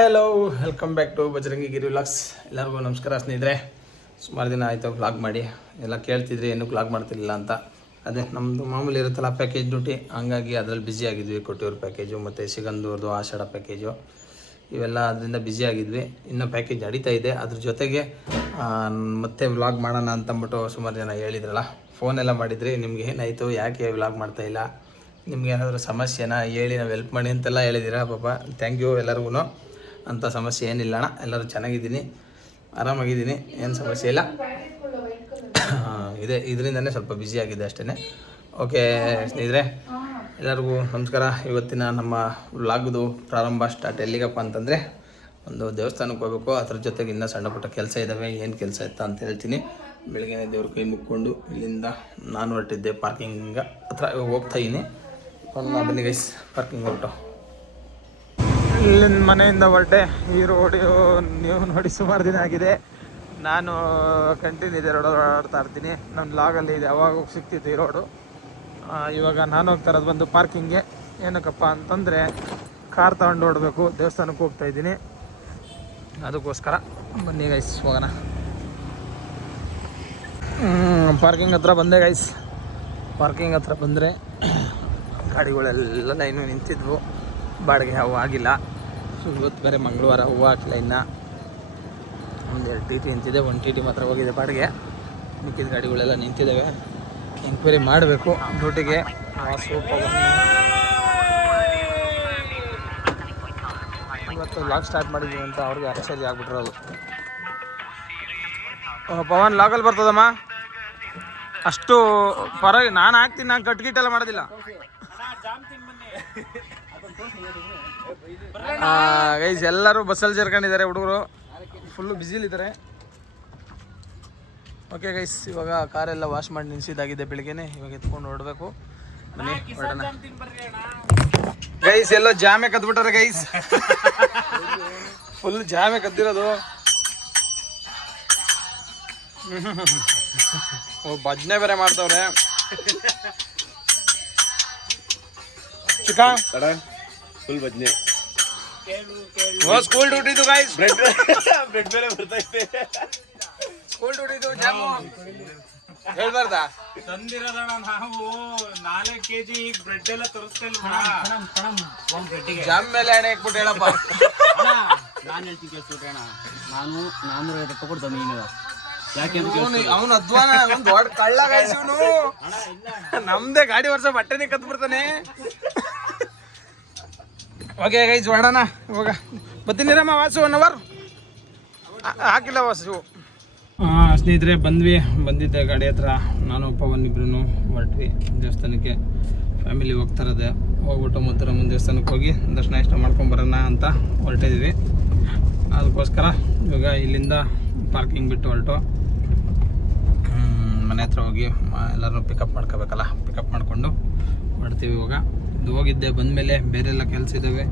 Hello, welcome back to Bajrangi Giri vlogs. ಎಲ್ಲರಿಗೂ ನಮಸ್ಕಾರ ಸ್ನೇಹಿತರೆ. ಸುಮಾರು ದಿನ ಆಯಿತು ವ್ಲಾಗ್ ಮಾಡಿ. ಎಲ್ಲ ಕೇಳ್ತಿದ್ರಿ ಏನೂ ವ್ಲಾಗ್ ಮಾಡ್ತಿರಲಿಲ್ಲ ಅಂತ. ಅದೇ ನಮ್ಮದು ಮಾಮೂಲಿ ಇರುತ್ತಲ್ಲ ಪ್ಯಾಕೇಜ್ ಡ್ಯೂಟಿ, ಹಂಗಾಗಿ ಅದರಲ್ಲಿ ಬ್ಯುಸಿ ಆಗಿದ್ವಿ. ಕೊಟ್ಟಿವ್ರ ಪ್ಯಾಕೇಜು ಮತ್ತು ಸಿಗಂದೂರ್ದು ಆಷಾಢ ಪ್ಯಾಕೇಜು ಇವೆಲ್ಲ ಅದರಿಂದ ಬ್ಯುಸಿ ಆಗಿದ್ವಿ. ಇನ್ನೂ ಪ್ಯಾಕೇಜ್ ನಡೀತಾ ಇದೆ. ಅದ್ರ ಜೊತೆಗೆ ಮತ್ತೆ ವ್ಲಾಗ್ ಮಾಡೋಣ ಅಂತಂದ್ಬಿಟ್ಟು ಸುಮಾರು ಜನ ಹೇಳಿದ್ರಲ್ಲ, ಫೋನೆಲ್ಲ ಮಾಡಿದ್ರಿ. ನಿಮ್ಗೆ ಏನಾಯಿತು, ಯಾಕೆ ವ್ಲಾಗ್ ಮಾಡ್ತಾಯಿಲ್ಲ, ನಿಮ್ಗೆ ಏನಾದರೂ ಸಮಸ್ಯೆನ ಹೇಳಿ ನಾವು ಹೆಲ್ಪ್ ಮಾಡಿ ಅಂತೆಲ್ಲ ಹೇಳಿದ್ದೀರಾ. ಪಾಪ ಥ್ಯಾಂಕ್ ಯು ಎಲ್ಲರಿಗೂ. ಅಂಥ ಸಮಸ್ಯೆ ಏನಿಲ್ಲ ಅಣ್ಣ, ಎಲ್ಲರೂ ಚೆನ್ನಾಗಿದ್ದೀನಿ, ಆರಾಮಾಗಿದ್ದೀನಿ, ಏನು ಸಮಸ್ಯೆ ಇಲ್ಲ. ಇದರಿಂದನೇ ಸ್ವಲ್ಪ ಬ್ಯುಸಿ ಆಗಿದೆ ಅಷ್ಟೇ. ಓಕೆ ಸ್ನೇಹಿತರೆ, ಎಲ್ಲರಿಗೂ ನಮಸ್ಕಾರ. ಇವತ್ತಿನ ನಮ್ಮ ವ್ಲಾಗ್ದು ಪ್ರಾರಂಭ ಸ್ಟಾರ್ಟ್ ಎಲ್ಲಿಗಪ್ಪ ಅಂತಂದರೆ, ಒಂದು ದೇವಸ್ಥಾನಕ್ಕೆ ಹೋಗಬೇಕು. ಅದ್ರ ಜೊತೆಗೆ ಇನ್ನೂ ಸಣ್ಣ ಪುಟ್ಟ ಕೆಲಸ ಇದ್ದಾವೆ. ಏನು ಕೆಲಸ ಇತ್ತು ಅಂತ ಹೇಳ್ತೀನಿ. ಬೆಳಗ್ಗೆ ದೇವ್ರ ಕೈ ಮುಕ್ಕೊಂಡು ಇಲ್ಲಿಂದ ನಾನು ಹೊರಟಿದ್ದೆ ಪಾರ್ಕಿಂಗ್ ಹತ್ರ ಹೋಗ್ತಾಯಿದ್ದೀನಿ. ಬನ್ನಿ ಗೈಸ್, ಪಾರ್ಕಿಂಗ್ ಹೊರಟು ಇಲ್ಲಿಂದ ಮನೆಯಿಂದ ಹೊರಟೆ. ಈ ರೋಡು ನೀವು ನೋಡಿ ಸುಮಾರು ದಿನ ಆಗಿದೆ. ನಾನು ಕಂಟಿನ್ಯೂ ಇದೆ ರೋಡ್ ಓಡಾಡ್ತಾ ಇರ್ತೀನಿ. ನನ್ನ ಲಾಗಲ್ಲಿ ಇದೆ, ಯಾವಾಗ ಸಿಗ್ತಿತ್ತು ಈ ರೋಡು. ಇವಾಗ ನಾನು ಹೋಗ್ತಾ ಇರೋದು ಬಂದು ಪಾರ್ಕಿಂಗ್ಗೆ. ಏನಕ್ಕಪ್ಪ ಅಂತಂದರೆ ಕಾರ್ ತಗೊಂಡು ಓಡಬೇಕು, ದೇವಸ್ಥಾನಕ್ಕೆ ಹೋಗ್ತಾ ಇದ್ದೀನಿ. ಅದಕ್ಕೋಸ್ಕರ ಬನ್ನಿ ಗೈಸ್ ಹೋಗೋಣ. ಪಾರ್ಕಿಂಗ್ ಹತ್ರ ಬಂದೆ ಗೈಸ್. ಪಾರ್ಕಿಂಗ್ ಹತ್ರ ಬಂದರೆ ಗಾಡಿಗಳೆಲ್ಲ ಲೈನು ನಿಂತಿದ್ವು. ಬಾಡಿಗೆ ಹೂವು ಆಗಿಲ್ಲ. ಸೊ ಇವತ್ತು ಬೇರೆ ಮಂಗಳವಾರ, ಹೂವು ಹಾಕಿಲ್ಲ ಇನ್ನು. ಒಂದು 2 ಟಿ ಟಿ ನಿಂತಿದೆ, 1 ಟಿ ಟಿ ಮಾತ್ರ ಹೋಗಿದೆ ಬಾಡಿಗೆ. ಮಿಕ್ಕಿದ ಗಾಡಿಗಳೆಲ್ಲ ನಿಂತಿದ್ದಾವೆ. ಎಂಕ್ವೈರಿ ಮಾಡಬೇಕು ಡ್ಯೂಟಿಗೆ. ಇವತ್ತು ಲಾಗ್ ಸ್ಟಾರ್ಟ್ ಮಾಡಿದ್ದೀವಿ ಅಂತ ಅವ್ರಿಗೆ ಆಶ್ಚರ್ಯ ಆಗ್ಬಿಟ್ರೋದು. ಪವನ್ ಲಾಗಲ್ಲಿ ಬರ್ತದಮ್ಮ, ಅಷ್ಟು ಪರವಾಗಿ ನಾನು ಹಾಕ್ತೀನಿ. ನಾನು ಕಟ್ಗಿಟ್ಟೆಲ್ಲ ಮಾಡೋದಿಲ್ಲ ಗೈಸ್. ಎಲ್ಲರೂ ಬಸ್ಸಲ್ಲಿ ಸೇರ್ಕೊಂಡಿದ್ದಾರೆ, ಹುಡುಗರು ಫುಲ್ಲು ಬ್ಯುಸಿಲಿದ್ದಾರೆ. ಓಕೆ ಗೈಸ್, ಇವಾಗ ಕಾರೆಲ್ಲ ವಾಶ್ ಮಾಡಿ ನಿಲ್ಸಿದ್ದಾಗಿದೆ ಬೆಳಿಗ್ಗೆನೆ. ಇವಾಗ ಎತ್ಕೊಂಡು ಹೊರಡಬೇಕು. ಬನ್ನಿ ಹೊರಡೋಣ ಗೈಸ್. ಎಲ್ಲೋ ಜಾಮೆ ಕದ್ಬಿಟ್ಟಾರೆ ಗೈಸ್, ಫುಲ್ ಜಾಮೆ ಕದ್ದಿರೋದು. ಭಜನೆ ಬೇರೆ ಮಾಡ್ತವ್ರೆ. ಚಿಕ್ಕ ಫುಲ್ ಭಜನೆ. School ಡ್ಯೂಟಿದು guys. ಬ್ರೆಡ್ ಬೇರೆ ಬರ್ತಾ ಇದೆ. School ಡ್ಯೂಟಿದು jam ಹೇಳ್ಬಾರ್ದಾ? ತಂದಿರೋದಣ್ಣ ನಾವು 4 kg ಬ್ರೆಡ್ ಎಲ್ಲ ತರಿಸ್ತಿಲ್ವಾ? ಜಾಮ್ ಮೇಲೆ ಎಣ್ಣೆ ಹಾಕ್ಬಿಟ್ಟು ಹೇಳಪ್ಪ. ನಾನು ಹೇಳ್ತೀನಿ ಕೇಳಿಸ್ಬಿಟ್ರೆ ಅಣ್ಣ, ನಾನು 450 ಕೊಟ್ಟು ತಂದಿದ್ದೀನಿ. ಯಾಕೆ ಅವನು ಅಧ್ವಾನ ಒಂದು ದೊಡ್ಡ ಕಳ್ಳ ಗೈಸ್ ಇವನು. ನಮ್ದೇ ಗಾಡಿ ವರ್ಷ ಬಟ್ಟೆನೇ ಕತ್ಬಿಡ್ತಾನೆ. ಓಕೆ ಗೈಸ್ ಹೊರಡೋಣ ಇವಾಗ. ಬರ್ತೀನಿರಮ್ಮ ವಾಸು, 1 hour ಹಾಕಿಲ್ಲ ವಾಸು. ಸ್ನೇಹಿತರೆ ಬಂದಿದ್ದೆ ಗಾಡಿ ಹತ್ರ. ನಾನು ಪವನ್ ಇಬ್ರು ಹೊರಟ್ವಿ ದೇವಸ್ಥಾನಕ್ಕೆ. ಫ್ಯಾಮಿಲಿ ಹೋಗ್ತಾ ಇರೋದೆ. ಹೋಗ್ಬಿಟ್ಟು ಮುದ್ದರಮ್ಮನ ದೇವಸ್ಥಾನಕ್ಕೆ ಹೋಗಿ ದರ್ಶನ ಇಷ್ಟ ಮಾಡ್ಕೊಂಬರೋಣ ಅಂತ ಹೊರಟಿದ್ವಿ. ಅದಕ್ಕೋಸ್ಕರ ಇವಾಗ ಇಲ್ಲಿಂದ ಪಾರ್ಕಿಂಗ್ ಬಿಟ್ಟು ಹೊರಟು ಮನೆ ಹತ್ರ ಹೋಗಿ ಎಲ್ಲರೂ ಪಿಕಪ್ ಮಾಡ್ಕೋಬೇಕಲ್ಲ. ಪಿಕಪ್ ಮಾಡಿಕೊಂಡು ಹೊರಡ್ತೀವಿ ಇವಾಗ. ಇದು ಹೋಗಿದ್ದೆ, ಬಂದಮೇಲೆ ಬೇರೆಲ್ಲ ಕೆಲಸ ಇದ್ದಾವೆ.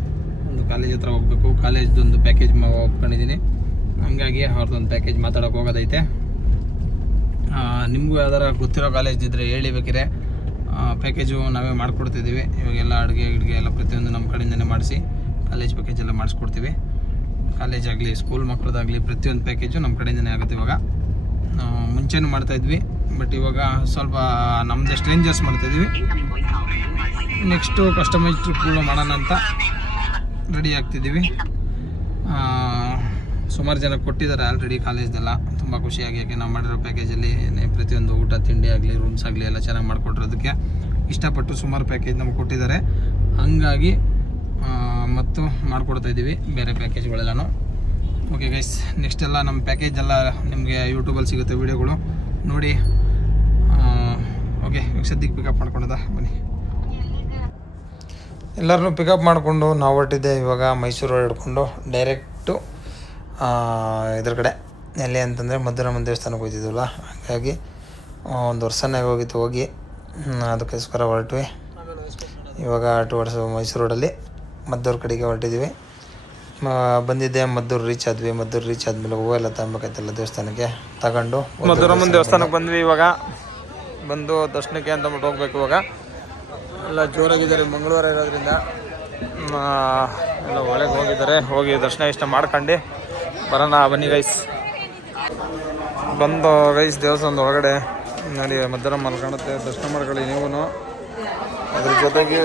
ಒಂದು ಕಾಲೇಜ್ ಹತ್ರ ಹೋಗಬೇಕು. ಕಾಲೇಜ್ದೊಂದು ಪ್ಯಾಕೇಜ್ ಒಪ್ಕೊಂಡಿದ್ದೀನಿ. ಹಂಗಾಗಿ ಅವ್ರದ್ದೊಂದು ಪ್ಯಾಕೇಜ್ ಮಾತಾಡೋಕೆ ಹೋಗೋದೈತೆ. ನಿಮಗೂ ಯಾವ್ದಾರ ಗೊತ್ತಿರೋ ಕಾಲೇಜ್ ಇದ್ದರೆ ಹೇಳಿ, ಬೇಕಿದ್ರೆ ಪ್ಯಾಕೇಜು ನಾವೇ ಮಾಡಿಕೊಡ್ತಿದ್ದೀವಿ. ಇವಾಗೆಲ್ಲ ಅಡುಗೆ ಎಲ್ಲ ಪ್ರತಿಯೊಂದು ನಮ್ಮ ಕಡೆಯಿಂದನೇ ಮಾಡಿಸಿ ಕಾಲೇಜ್ ಪ್ಯಾಕೇಜ್ ಎಲ್ಲ ಮಾಡಿಸ್ಕೊಡ್ತೀವಿ. ಕಾಲೇಜ್ ಆಗಲಿ, ಸ್ಕೂಲ್ ಮಕ್ಕಳದಾಗಲಿ ಪ್ರತಿಯೊಂದು ಪ್ಯಾಕೇಜು ನಮ್ಮ ಕಡೆಯಿಂದನೇ ಆಗುತ್ತೆ. ಇವಾಗ ಮುಂಚೆನೂ ಮಾಡ್ತಾಯಿದ್ವಿ, ಬಟ್ ಇವಾಗ ಸ್ವಲ್ಪ ನಮ್ಮದೇ ಸ್ಟ್ರೇಂಜರ್ಸ್ ಮಾಡ್ತಾಯಿದ್ವಿ. ನೆಕ್ಸ್ಟು ಕಸ್ಟಮೈಸ್ ಟ್ರಿಪ್ಗಳು ಮಾಡೋಣ ಅಂತ ರೆಡಿ ಆಗ್ತಿದ್ದೀವಿ. ಸುಮಾರು ಜನ ಕೊಟ್ಟಿದ್ದಾರೆ ಆಲ್ರೆಡಿ ಕಾಲೇಜ್ದೆಲ್ಲ. ತುಂಬ ಖುಷಿಯಾಗಿ, ಯಾಕೆ ನಾವು ಮಾಡಿರೋ ಪ್ಯಾಕೇಜಲ್ಲಿ ಪ್ರತಿಯೊಂದು ಊಟ ತಿಂಡಿ ಆಗಲಿ, ರೂಮ್ಸ್ ಆಗಲಿ ಎಲ್ಲ ಚೆನ್ನಾಗಿ ಮಾಡಿಕೊಟ್ಟಿರೋದಕ್ಕೆ ಇಷ್ಟಪಟ್ಟು ಸುಮಾರು ಪ್ಯಾಕೇಜ್ ನಮಗೆ ಕೊಟ್ಟಿದ್ದಾರೆ. ಹಂಗಾಗಿ ಮತ್ತು ಮಾಡಿಕೊಡ್ತಾಯಿದ್ದೀವಿ ಬೇರೆ ಪ್ಯಾಕೇಜ್ಗಳೆಲ್ಲನೂ. ಓಕೆ ಗೈಸ್, ನೆಕ್ಸ್ಟ್ ಎಲ್ಲ ನಮ್ಮ ಪ್ಯಾಕೇಜ್ ಎಲ್ಲ ನಿಮಗೆ ಯೂಟ್ಯೂಬಲ್ಲಿ ಸಿಗುತ್ತೆ ವೀಡಿಯೋಗಳು ನೋಡಿ. ಓಕೆ, ಸದ್ಯಕ್ಕೆ ಪಿಕಪ್ ಮಾಡ್ಕೊಂಡದ ಬನ್ನಿ. ಎಲ್ಲರನ್ನೂ ಪಿಕಪ್ ಮಾಡಿಕೊಂಡು ನಾವು ಹೊರಟಿದ್ದೆ ಇವಾಗ ಮೈಸೂರು ಹಿಡ್ಕೊಂಡು ಡೈರೆಕ್ಟು ಇದ್ರ ಕಡೆ. ಎಲ್ಲಿ ಅಂತಂದರೆ ಮಧುರಮ್ಮನ ದೇವಸ್ಥಾನಕ್ಕೆ ಹೋಗ್ತಿದ್ವಲ್ಲ, ಹಾಗಾಗಿ ಒಂದು ವರ್ಷನೇ ಹೋಗಿ ಅದಕ್ಕೋಸ್ಕರ ಹೊರಟ್ವಿ. ಇವಾಗ ಟುವರ್ಡ್ಸ್ ಮೈಸೂರು ರೋಡಲ್ಲಿ ಮದ್ದೂರು ಕಡೆಗೆ ಹೊರಟಿದ್ದೀವಿ. ಬಂದಿದ್ದೆ, ಮದ್ದೂರು ರೀಚ್ ಆದ್ವಿ. ಮದ್ದೂರು ರೀಚ್ ಆದಮೇಲೆ ಹೂವೆಲ್ಲ ತಗೊಬೇಕಾಯ್ತಲ್ಲ ದೇವಸ್ಥಾನಕ್ಕೆ ತಗೊಂಡು ಮಧುರಮ್ಮನ ದೇವಸ್ಥಾನಕ್ಕೆ ಬಂದ್ವಿ. ಇವಾಗ ಬಂದು ದರ್ಶನಕ್ಕೆ ಅಂತ ಹೋಗ್ಬೇಕು. ಇವಾಗ ಎಲ್ಲ ಜೋರಾಗಿದ್ದಾರೆ ಮಂಗಳವಾರ ಇರೋದ್ರಿಂದ. ಎಲ್ಲ ಒಳಗೆ ಹೋಗಿದ್ದಾರೆ. ಹೋಗಿ ದರ್ಶನ ಇಷ್ಟ ಮಾಡ್ಕೊಂಡು ಬರೋಣ ಬನ್ನಿ ಗೈಸ್. ಬಂದು ಗೈಸ್ ದೇವಸ್ಥಾನದ ಒಳಗಡೆ ನೋಡಿ ಮಧ್ಯಾಹ್ನ ಕಾಣುತ್ತೆ. ದರ್ಶನ ಮಾಡ್ಕೊಳ್ಳಿ ನೀವು. ಅದ್ರ ಜೊತೆಗೆ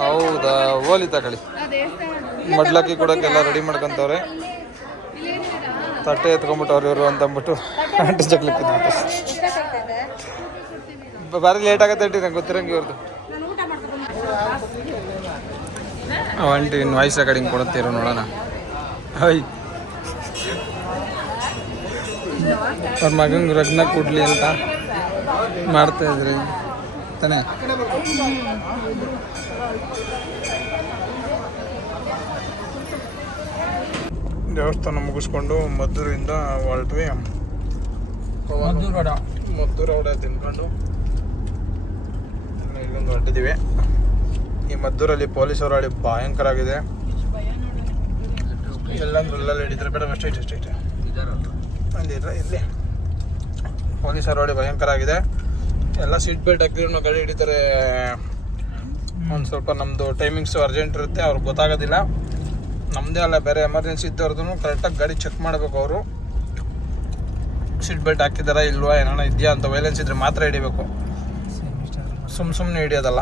ಹೌದಾ ಓಲಿ ತಗೊಳ್ಳಿ. ಮಡ್ಲಕ್ಕಿ ಕೊಡೋಕ್ಕೆಲ್ಲ ರೆಡಿ ಮಾಡ್ಕೊಂತವ್ರೆ. ತಟ್ಟೆ ಎತ್ಕೊಂಡ್ಬಿಟ್ಟವ್ರು ಇವರು ಅಂತ ಅಂದ್ಬಿಟ್ಟು ಅಂಟು ಚಕ್ಲಿಕ್ಕೆ ಭಾರಿ ಲೇಟ್ ಆಗತ್ತೆ ಅಂಟಿ ನಂಗೆ ಗೊತ್ತಿರಂಗೆ ಇವ್ರದ್ದು. ಅಂಟಿ ಇನ್ನು ವಾಯ್ಸ್ ರೆಕಾರ್ಡಿಂಗ್ ಕೊಡುತ್ತೀರೋ ನೋಡೋಣ. ಹೈ ಅವ್ರ ಮಗಂಗೆ ರಗ್ನ ಕೊಡ್ಲಿ ಅಂತ ಮಾಡ್ತಾ ಇದ್ರಿ ತಾನೇ. ದೇವಸ್ಥಾನ ಮುಗಿಸ್ಕೊಂಡು ಮದ್ದೂರಿಂದ ಹೊರಟ್ವಿ. ಮದ್ದೂರು ವಡೆ ತಿನ್ಕೊಂಡು ಇಲ್ಲೊಂದು ಹೊರಟಿದ್ದೀವಿ. ಈ ಮದ್ದೂರಲ್ಲಿ ಪೊಲೀಸರು ಹಳ್ಳಿ ಭಯಂಕರ ಆಗಿದೆ. ಎಲ್ಲಂದ್ರಲ್ಲೆಲ್ಲ ಹಿಡಿದ್ರೆ ಬೇಡ ಅಷ್ಟೇ ಅಲ್ಲಿದ್ರೆ ಇಲ್ಲಿ ಪೊಲೀಸರು ಹಳ್ಳಿ ಭಯಂಕರ ಆಗಿದೆ. ಎಲ್ಲ ಸೀಟ್ ಬೆಲ್ಟ್ ಹಾಕಿದ್ರು ಗಾಡಿ ಹಿಡಿತಾರೆ. ಒಂದು ಸ್ವಲ್ಪ ನಮ್ಮದು ಟೈಮಿಂಗ್ಸು ಅರ್ಜೆಂಟ್ ಇರುತ್ತೆ, ಅವ್ರಿಗೆ ಗೊತ್ತಾಗೋದಿಲ್ಲ. ನಮ್ಮದೇ ಅಲ್ಲ, ಬೇರೆ ಎಮರ್ಜೆನ್ಸಿ ಇದ್ದವ್ರದ್ದು ಕರೆಕ್ಟಾಗಿ ಗಾಡಿ ಚೆಕ್ ಮಾಡಬೇಕು. ಅವರು ಸೀಟ್ ಬೆಲ್ಟ್ ಹಾಕಿದಾರಾ ಇಲ್ವಾ, ಏನಾರ ಇದೆಯಾ ಅಂತ. ವೈಲೆನ್ಸ್ ಇದ್ದರೆ ಮಾತ್ರ ಹಿಡಿಬೇಕು, ಸುಮ್ಮನೆ ಹಿಡಿಯೋದಲ್ಲ.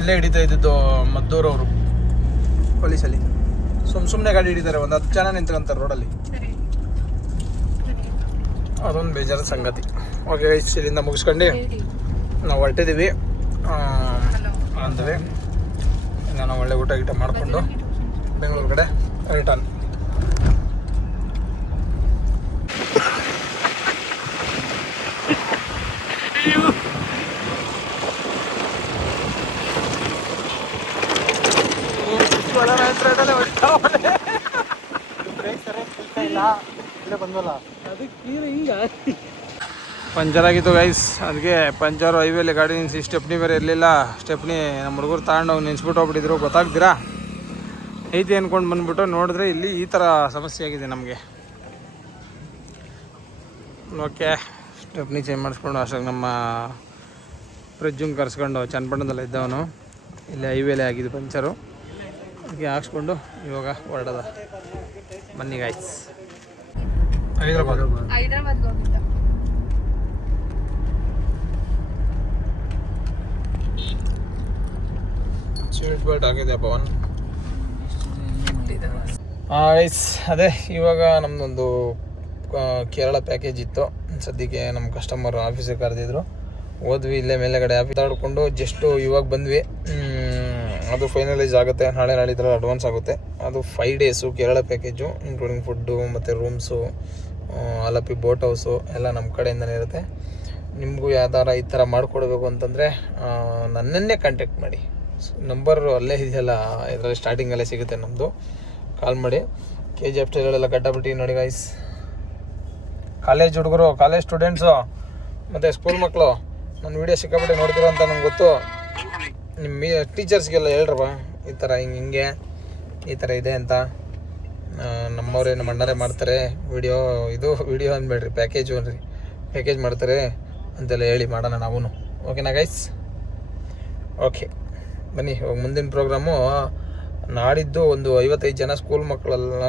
ಇಲ್ಲೇ ಹಿಡಿತಾ ಇದ್ದಿದ್ದು ಮದ್ದೂರವರು ಪೊಲೀಸಲ್ಲಿ. ಸುಮ್ಮನೆ ಗಾಡಿ ಹಿಡಿತಾರೆ. ಒಂದು 10 ಜನ ನಿಂತ್ಕೊಂತಾರೆ ರೋಡಲ್ಲಿ. ಅದೊಂದು ಬೇಜಾರ ಸಂಗತಿ. ಓಕೆ ಗೈಸ್, ಇಲ್ಲಿಂದ ಮುಗಿಸ್ಕೊಂಡು ನಾವು ಹೊರಟಿದ್ದೀವಿ ಅಂದ್ವಿ. ನಾವು ಒಳ್ಳೆ ಊಟ ಗೀಟ ಮಾಡಿಕೊಂಡು ಬೆಂಗಳೂರು ಕಡೆ ರಿಟರ್ನ್. ಪಂಚರ್ ಆಗಿತ್ತು ಗೈಸ್. ಅದಕ್ಕೆ ಪಂಚರು ಹೈವೇಲಿ ಗಾಡಿ ನಿಲ್ಸಿ. ಸ್ಟೆಪ್ನಿ ಬೇರೆ ಇರಲಿಲ್ಲ. ಸ್ಟೆಪ್ನಿ ನಮ್ಮ ಹುಡುಗರು ತಗೊಂಡೋಗಿ ನಿಲ್ಸ್ಬಿಟ್ಟು ಹೋಗ್ಬಿಟ್ಟಿದ್ರು. ಗೊತ್ತಾಗ್ತೀರಾ ಐತಿ ಅಂದ್ಕೊಂಡು ಬಂದ್ಬಿಟ್ಟು ನೋಡಿದ್ರೆ ಇಲ್ಲಿ ಈ ಥರ ಸಮಸ್ಯೆ ಆಗಿದೆ ನಮಗೆ. ಓಕೆ, ಸ್ಟೆಪ್ನಿ ಚೇಂಜ್ ಮಾಡಿಸ್ಕೊಂಡು ಅಷ್ಟಾಗಿ ನಮ್ಮ ಫ್ರಿಜ್ಜನ್ನು ಕರೆಸ್ಕೊಂಡು ಚನ್ನಪಟ್ಟಣದಲ್ಲ ಇದ್ದವನು. ಇಲ್ಲಿ ಹೈವೇಲೆ ಆಗಿದ್ದು ಪಂಚರು. ಅದಕ್ಕೆ ಹಾಕ್ಸ್ಕೊಂಡು ಇವಾಗ ಹೊರಡದ. ಬನ್ನಿ ಗಾಯ್ಸ್. ಹೈದ್ರಾಬಾದ್ ಸೀಟ್ ಬೆಲ್ಟ್ ಆಗಿದೆ ಪವನ್. ಗೈಸ್ ಅದೇ ಇವಾಗ ನಮ್ಮದೊಂದು ಕೇರಳ ಪ್ಯಾಕೇಜ್ ಇತ್ತು. ಸದ್ಯಕ್ಕೆ ನಮ್ಮ ಕಸ್ಟಮರ್ ಆಫೀಸಿಗೆ ಕರೆದಿದ್ರು. ಹೋದ್ವಿ. ಇಲ್ಲೇ ಮೇಲೆಗಡೆ ಆಫೀಸ್ ಆಡ್ಕೊಂಡು ಜಸ್ಟು ಇವಾಗ ಬಂದ್ವಿ. ಅದು ಫೈನಲೈಸ್ ಆಗುತ್ತೆ ನಾಳೆ ನಾಳಿದ್ರಲ್ಲಿ ಅಡ್ವಾನ್ಸ್ ಆಗುತ್ತೆ. ಅದು 5 days Kerala package, including food ಮತ್ತು ರೂಮ್ಸು, ಆಲಪಿ ಬೋಟ್ ಹೌಸು ಎಲ್ಲ ನಮ್ಮ ಕಡೆಯಿಂದನೇ ಇರುತ್ತೆ. ನಿಮಗೂ ಯಾವ್ದಾರ ಈ ಥರ ಮಾಡಿಕೊಡ್ಬೇಕು ಅಂತಂದರೆ ನನ್ನನ್ನೇ ಕಾಂಟ್ಯಾಕ್ಟ್ ಮಾಡಿ. ನಂಬರ್ ಅಲ್ಲೇ ಇದೆಯಲ್ಲ, ಇದರಲ್ಲಿ ಸ್ಟಾರ್ಟಿಂಗಲ್ಲೇ ಸಿಗುತ್ತೆ ನಮ್ಮದು. ಕಾಲ್ ಮಾಡಿ. KGF ಟೈಲರೆಲ್ಲ ಕಟ್ಟಾಬಿಟ್ಟು ನೋಡಿ ಗೈಸ್. ಕಾಲೇಜ್ ಹುಡುಗರು, ಕಾಲೇಜ್ ಸ್ಟೂಡೆಂಟ್ಸು ಮತ್ತು ಸ್ಕೂಲ್ ಮಕ್ಕಳು ನನ್ನ ವೀಡಿಯೋ ಸಿಕ್ಕಾಬಿಟ್ಟು ನೋಡ್ತೀರೋ ಅಂತ ನಂಗೆ ಗೊತ್ತು. ನಿಮ್ಮ ಟೀಚರ್ಸ್ಗೆಲ್ಲ ಹೇಳ್ರಪ್ಪ, ಈ ಥರ ಹಿಂಗೆ ಈ ಥರ ಇದೆ ಅಂತ. ನಮ್ಮವರೇ ನಮ್ಮ ಅಣ್ಣರೇ ಮಾಡ್ತಾರೆ ವಿಡಿಯೋ. ಇದು ವಿಡಿಯೋ ಅನ್ಬೇಡ್ರಿ, ಪ್ಯಾಕೇಜು ಅನ್ರಿ. ಪ್ಯಾಕೇಜ್ ಮಾಡ್ತಾರೆ ಅಂತೆಲ್ಲ ಹೇಳಿ ಮಾಡೋಣ ನಾವು. ಓಕೆನಾ ಗೈಸ್? ಓಕೆ ಬನ್ನಿ. ಇವಾಗ ಮುಂದಿನ ಪ್ರೋಗ್ರಾಮು ನಾಡಿದ್ದು ಒಂದು 55 ಜನ ಸ್ಕೂಲ್ ಮಕ್ಕಳೆಲ್ಲ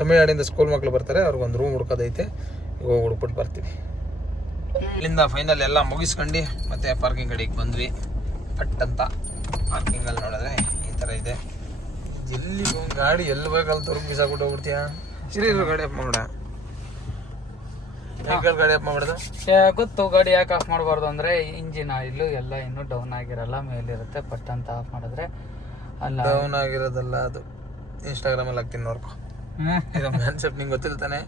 ತಮಿಳ್ನಾಡಿಂದ ಸ್ಕೂಲ್ ಮಕ್ಕಳು ಬರ್ತಾರೆ. ಅವ್ರಿಗೊಂದು ರೂಮ್ ಹುಡ್ಕೋದೈತೆ. ಇವಾಗ ಹುಡ್ಬಿಟ್ಟು ಬರ್ತೀವಿ. ಇಲ್ಲಿಂದ ಫೈನಲ್ ಎಲ್ಲ ಮುಗಿಸ್ಕೊಂಡು ಮತ್ತೆ ಪಾರ್ಕಿಂಗ್ ಕಡೆಗೆ ಬಂದ್ವಿ. ಪಟ್ ಅಂತ ಪಾರ್ಕಿಂಗಲ್ಲಿ ನೋಡಿದ್ರೆ ಈ ಥರ ಇದೆ. ಎಲ್ಲಿ ಗಾಡಿ ಎಲ್ಲಿ ಬೇಕಲ್ಲಿ ತೊರ್ಗಿ ಬಿಸಾಕ್ಬಿಟ್ಟು ಹೋಗ್ಬಿಡ್ತೀಯಾ? ಸಿರಿರು ಗಾಡಿ ಅಪ್ ಮಾಡ ಗಾಡಿ ಅಪ್ ಮಾಡ್ದು ಗೊತ್ತು. ಗಾಡಿ ಯಾಕೆ ಆಫ್ ಮಾಡಬಾರ್ದು ಅಂದರೆ ಇಂಜಿನ್ ಆಯಿಲು ಎಲ್ಲ ಇನ್ನೂ ಡೌನ್ ಆಗಿರಲ್ಲ, ಮೇಲಿರುತ್ತೆ. ಪಟ್ ಅಂತ ಆಫ್ ಮಾಡಿದ್ರೆ ಅಲ್ಲ ಡೌನ್ ಆಗಿರೋದಲ್ಲ, ಅದು ಇನ್ಸ್ಟಾಗ್ರಾಮಲ್ಲಿ ಹಾಕ್ತೀನಿ ನೋಡ್ಕೊ. ಇದು ಕಾನ್ಸೆಪ್ಟ್ ನಿಂಗೆ ಗೊತ್ತಿರ್ತಾನೆ.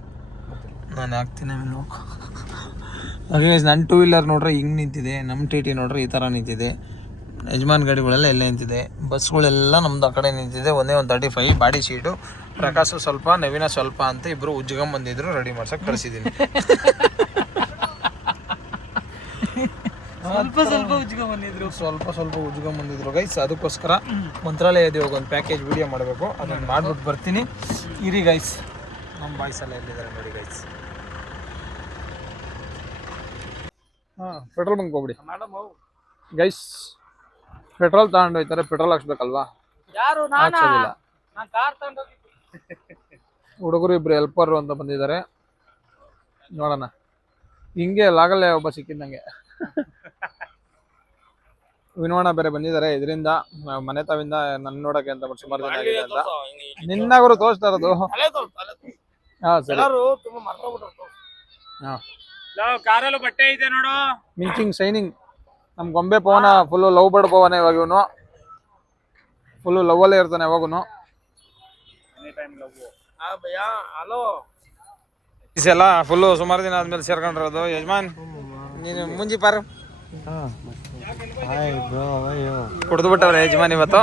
ನಾನು ಹಾಕ್ತೀನಿ ಆಮೇಲೆ ನೋಡ್ಕೊ. ಹಾಗೆ ನನ್ನ 2 ವೀಲರ್ ನೋಡ್ರೆ ಹಿಂಗೆ ನಿಂತಿದೆ. ನಮ್ಮ TT ನೋಡ್ರೆ ಈ ಥರ ನಿಂತಿದೆ. ಯಜಮಾನ್ ಗಾಡಿಗಳೆಲ್ಲ ಎಲ್ಲ ನಿಂತಿದೆ. ಬಸ್ಗಳೆಲ್ಲ ನಮ್ದು ಆ ಕಡೆ ನಿಂತಿದೆ. ಒಂದೇ ಒಂದು 35 ಬಾಡಿ ಶೀಟು. ಪ್ರಕಾಶು ಸ್ವಲ್ಪ, ನವೀನ ಸ್ವಲ್ಪ ಅಂತ ಇಬ್ಬರು ಉಜ್ಜಗಂಬಂದಿದ್ರು. ರೆಡಿ ಮಾಡ್ಸಕ್ಕೆ ಕಳಿಸಿದ್ದೀನಿ. ಸ್ವಲ್ಪ ಉಜ್ಜಗಂಬಂದಿದ್ರು ಗೈಸ್. ಅದಕ್ಕೋಸ್ಕರ ಮಂತ್ರಾಲಯದ ಹೋಗಿ ಒಂದು ಪ್ಯಾಕೇಜ್ ವೀಡಿಯೋ ಮಾಡಬೇಕು. ಅದನ್ನು ಮಾಡ್ಬಿಟ್ಟು ಬರ್ತೀನಿ ಇರಿ ಗೈಸ್. ನಮ್ಮ ಬಾಯ್ಸ್ ಎಲ್ಲ ಎಲ್ಲಿದ್ದಾರೆ ನೋಡಿ ಗೈಸ್. ಪೆಟ್ರೋಲ್ ಬಂಕ್ ಹೋಗ್ಬಿಡಿ. ಗೈಸ್ ಪೆಟ್ರೋಲ್ ತಗೊಂಡು ಹೋಯ್ತಾರೆ, ಪೆಟ್ರೋಲ್ ಹಾಕ್ಸ್ಬೇಕಲ್ವಾ? ಯಾರು ಹಾಕ್ಸೋದಿಲ್ಲ. ನಾನು ಕಾರ್ ತಗೊಂಡು ಹುಡುಗರು ಇಬ್ರು ಹೆಲ್ಪರ್ ಅಂತ ಬಂದಿದ್ದಾರೆ, ನೋಡೋಣ. ಹಿಂಗೆ ಲಾಗಲ್ಲೇ ಒಬ್ಬ ಸಿಕ್ಕಿದ್ದಂಗೆ. ವಿನೋಣ ಬೇರೆ ಬಂದಿದ್ದಾರೆ, ಇದರಿಂದ ಮನೆ ತಾವಿಂದ ನನ್ನ ನೋಡಕ್ಕೆ ಅಂತ ಸುಮಾರು ಜನ ಆಗಿದೆ ಅಂತ. ನಿನ್ನಾಗರು ತೋರಿಸ್ತಾ ಇರೋದು. ಹಾ ಸರಿ. ಕಾರಲ್ಲೂ ಬಟ್ಟೆ ಇದೆ ನೋಡು. ಮಿಂಚಿಂಗ್ ಶೈನಿಂಗ್ ನಮ್ ಗೊಂಬೆ ಪವನ ಫುಲ್ಲು ಲವ್ ಬರ್ಡ್ ಪವನ. ಇವಾಗ ಇವನು ಫುಲ್ಲು ಲವ್ ಅಲ್ಲೇ ಇರ್ತಾನೆ ಯಾವಾಗೂನು. ಎಲ್ಲ ಫುಲ್ಲು ಸುಮಾರು ದಿನ ಆದ್ಮೇಲೆ ಸೇರ್ಕೊಂಡಿರೋದು. ಯಜಮಾನ್ ನೀನು ಮುಂಜಿ ಪಾರು ಕುಡ್ದು ಬಿಟ್ಟವ್ರೆ ಯಜಮಾನ್ ಇವತ್ತು.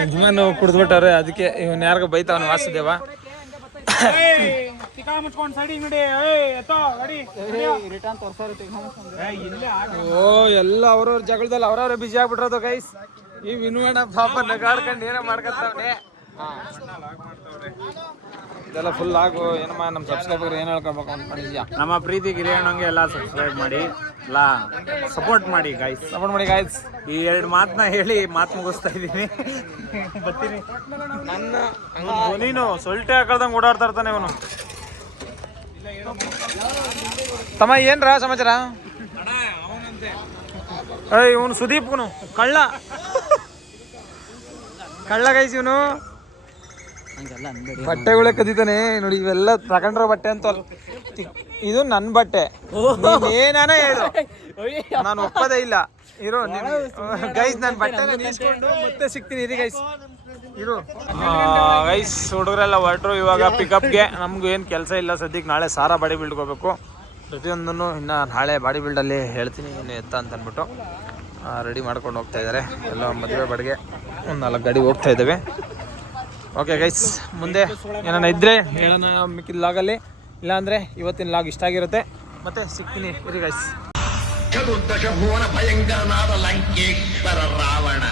ಯಜಮಾನ್ ಕುಡ್ದು ಬಿಟ್ಟವ್ರೆ, ಅದಕ್ಕೆ ಇವನ್ ಯಾರಿಗ ಬೈತಾವನು ವಾಸುದೇವ. ಓ ಎಲ್ಲ ಅವ್ರವ್ರ ಜಗಳದಲ್ಲಿ ಅವ್ರವ್ರೆ ಬಿಜಿ ಆಗ್ಬಿಟ್ರದು ಗೈಸ್. ಈ ವಿನುವಣ್ಣ ಪಾಪ ನಗಾಡ್ಕೊಂಡು ಏನೋ ಮಾಡ್ಕೊತಾವನೆ. ಇದೆಲ್ಲ ಫುಲ್ ಆಗು. ಏನಮ್ಮ ನಮ್ಮ ಸಬ್ಸ್ಕ್ರೈಬರ್ ಏನು ಹೇಳ್ಕೊಳ್ಬೇಕು ಅನ್ಕೊಂಡಿದ್ಯಾ? ನಮ್ಮ ಪ್ರೀತಿ ಗಿರಿಯಣ್ಣಂಗೆ ಎಲ್ಲ ಸಬ್ಸ್ಕ್ರೈಬ್ ಮಾಡಿ, ಎಲ್ಲ ಸಪೋರ್ಟ್ ಮಾಡಿ ಗಾಯ್ಸ್. ಸಪೋರ್ಟ್ ಮಾಡಿ ಗಾಯ್ಸ್. ಈ 2 ಮಾತನ್ನ ಹೇಳಿ ಮಾತು ಮುಗಿಸ್ತಾ ಇದ್ದೀನಿ. ಬರ್ತೀನಿ. ನೀನು ಸೊಲ್ಟೆ ಹಾಕಳ್ದಂಗೆ ಓಡಾಡ್ತಾ ಇರ್ತಾನೆ ಇವನು. ತಮ್ಮ ಏನ್ರ ಸಮಾಚಾರ? ಇವನು ಸುದೀಪ್ನು ಕಳ್ಳ ಗೈಸ್. ಇವನು ಬಟ್ಟೆಗಳೇ ಕದೀತಾನೆ ನೋಡಿ. ಇವೆಲ್ಲ ತಗೊಂಡ್ರ ಬಟ್ಟೆ ಅಂತ ಇದು ನನ್ನ ಬಟ್ಟೆ. ಏನಾನ ಹೇಳು, ನಾನು ಒಪ್ಪದೇ ಇಲ್ಲ. ಇರು ಗೈಸ್, ನನ್ನ ಬಟ್ಟೆ ಮತ್ತೆ ಸಿಗ್ತೀನಿ ಇರಿ ಗೈಸ್. ಇರು ಗೈಸ್. ಹುಡುಗರೆಲ್ಲ ಹೊರಟ್ರು ಇವಾಗ ಪಿಕಪ್ಗೆ. ನಮಗೂ ಏನು ಕೆಲಸ ಇಲ್ಲ ಸದ್ಯಕ್ಕೆ. ನಾಳೆ ಸಾರಾ ಬಾಡಿ ಬಿಲ್ಡ್ಗೆ ಹೋಗ್ಬೇಕು. ಪ್ರತಿಯೊಂದನ್ನು ಇನ್ನು ನಾಳೆ ಬಾಡಿ ಬಿಲ್ಡಲ್ಲಿ ಹೇಳ್ತೀನಿ ಇನ್ನು ಎತ್ತ ಅಂತ ಅಂದ್ಬಿಟ್ಟು ರೆಡಿ ಮಾಡ್ಕೊಂಡು ಹೋಗ್ತಾ ಇದ್ದಾರೆ. ಎಲ್ಲ ಮದುವೆ ಬಾಡಿಗೆ ಒಂದು 4 ಗಾಡಿ ಹೋಗ್ತಾ ಇದ್ದೇವೆ. ಓಕೆ ಗೈಸ್, ಮುಂದೆ ಏನಾನ ಇದ್ದರೆ ಹೇಳೋಣ ಮಿಕ್ಕಿದ ಲಾಗಲ್ಲಿ. ಇಲ್ಲಾಂದರೆ ಇವತ್ತಿನ ಲಾಗ್ ಇಷ್ಟ ಆಗಿರುತ್ತೆ, ಮತ್ತೆ ಸಿಗ್ತೀನಿ ಇರಿ ಗೈಸ್. ಚತುರ್ದಶ ಭುವನ ಭಯಂಕರನಾದ ಲಂಕೇಶ್ವರ ರಾವಣ